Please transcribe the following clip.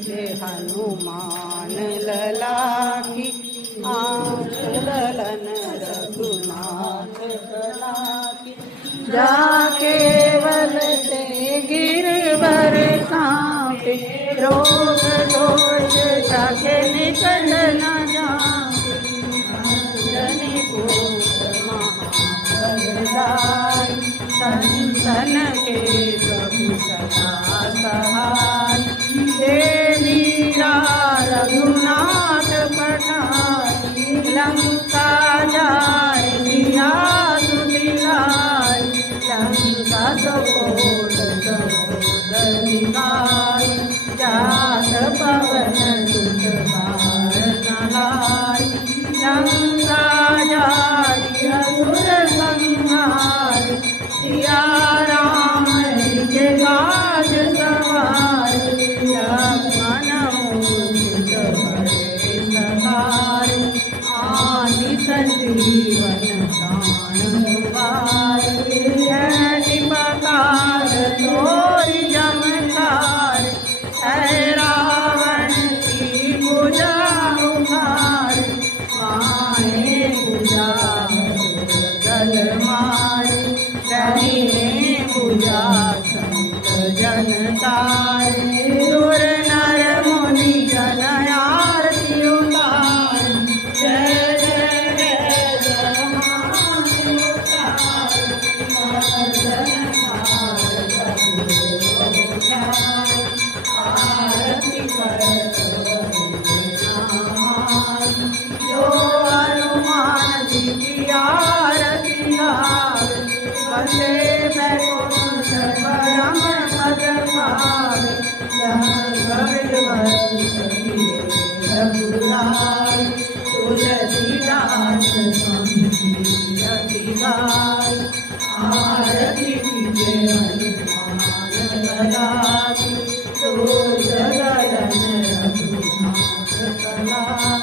जय हनुमान लला की आँख ललन रघुनाथ कला की। जाके बल से गिरवर कांपे रोग दोष जाके निकल न जाए। जनि पुत्र महाबलदाई संतन के प्रभु सदा सहाय। देवी रघुनाथ पठाई लंका जाय सिया सुदिलाय। लंका सपोत सहोदरी गाय जात पवन सुत बार नलाय। लंका जाय असुर संहार सिया राम के काज सवार। लक्ष्मण मूर्ति बड़े सहाय आदि संजीवन प्राण उबार। प्रकार तोरि चमत्कार है रावण की भुजा उखाड़। मारे भुजा गल मारे रहे भुजा संत जन तारे। सुर नर मुनि जन आरती उतार। जय जय जय जय आरती करत जो हनुमान जी की आरती गावे। बसे बैकुंठ परम पद पावे। रघुराई तुलसीदास स्वामी की रति गाय। आरती कीजे हनुमान लला की। तो जगलन रघुनाथ कला।